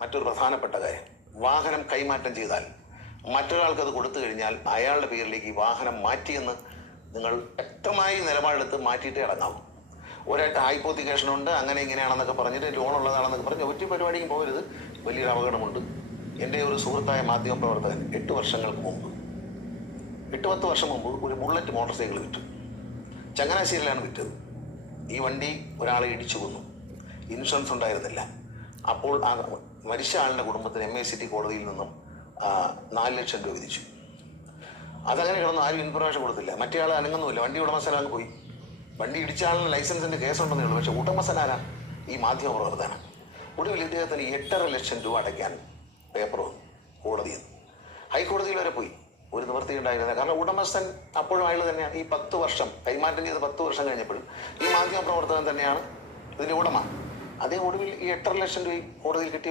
മറ്റൊരു പ്രധാനപ്പെട്ട കാര്യം, വാഹനം കൈമാറ്റം ചെയ്താൽ മറ്റൊരാൾക്ക് അത് കൊടുത്തു കഴിഞ്ഞാൽ അയാളുടെ പേരിലേക്ക് ഈ വാഹനം മാറ്റിയെന്ന് നിങ്ങൾ വ്യക്തമായി നിലപാടെടുത്ത് മാറ്റിയിട്ടേ ഇറങ്ങാവും. ഒരായിട്ട് ഹൈപ്പോത്തിക്കേഷൻ ഉണ്ട്, അങ്ങനെ ഇങ്ങനെയാണെന്നൊക്കെ പറഞ്ഞിട്ട് ലോൺ ഉള്ളതാണെന്നൊക്കെ പറഞ്ഞ് ഒറ്റ പരിപാടിക്കും പോകരുത്. വലിയൊരു അപകടമുണ്ട്. എൻ്റെ ഒരു സുഹൃത്തായ മാധ്യമപ്രവർത്തകൻ 8 വർഷങ്ങൾക്ക് മുമ്പ് 8-10 വർഷം മുമ്പ് ഒരു ബുള്ളറ്റ് മോട്ടോർ സൈക്കിൾ വിറ്റു. ചങ്ങനാശ്ശേരിയിലാണ് വിറ്റത്. ഈ വണ്ടി ഒരാളെ ഇടിച്ചു കൊന്നു. ഇൻഷുറൻസ് ഉണ്ടായിരുന്നില്ല. അപ്പോൾ ആ മരിച്ച ആളുടെ കുടുംബത്തിന് MACT കോടതിയിൽ നിന്നും 4 ലക്ഷം രൂപ വിധിച്ചു. അതങ്ങനെ കിടന്നു, ആരും ഇൻഫർമേഷൻ കൊടുത്തില്ല. മറ്റേ ആൾ അനങ്ങുന്നുമില്ല. വണ്ടി ഉടമസ്ഥൻ അങ്ങ് പോയി. വണ്ടി ഇടിച്ച ആളിന് ലൈസൻസിൻ്റെ കേസുണ്ടെന്നേ ഉള്ളൂ. പക്ഷേ ഉടമസ്ഥനാരാണ്? ഈ മാധ്യമപ്രവർത്തകനാണ്. ഒടുവിൽ ഇദ്ദേഹത്തിന് 8.5 ലക്ഷം രൂപ അടയ്ക്കാൻ പേപ്പർ വന്നു കോടതിയിൽ നിന്ന്. ഹൈക്കോടതിയിൽ വരെ പോയി. ഒരു നിവൃത്തി ഉണ്ടായിരുന്നില്ല. കാരണം ഉടമസ്ഥൻ അപ്പോഴും അയാൾ തന്നെയാണ്. ഈ 10 വർഷം കൈമാറ്റം ചെയ്ത് 10 വർഷം കഴിഞ്ഞപ്പോഴും ഈ മാധ്യമപ്രവർത്തകൻ തന്നെയാണ് ഇതിൻ്റെ ഉടമ. അതേ ഒടുവിൽ ഈ 8.5 ലക്ഷം രൂപ കോടതിയിൽ കിട്ടിയ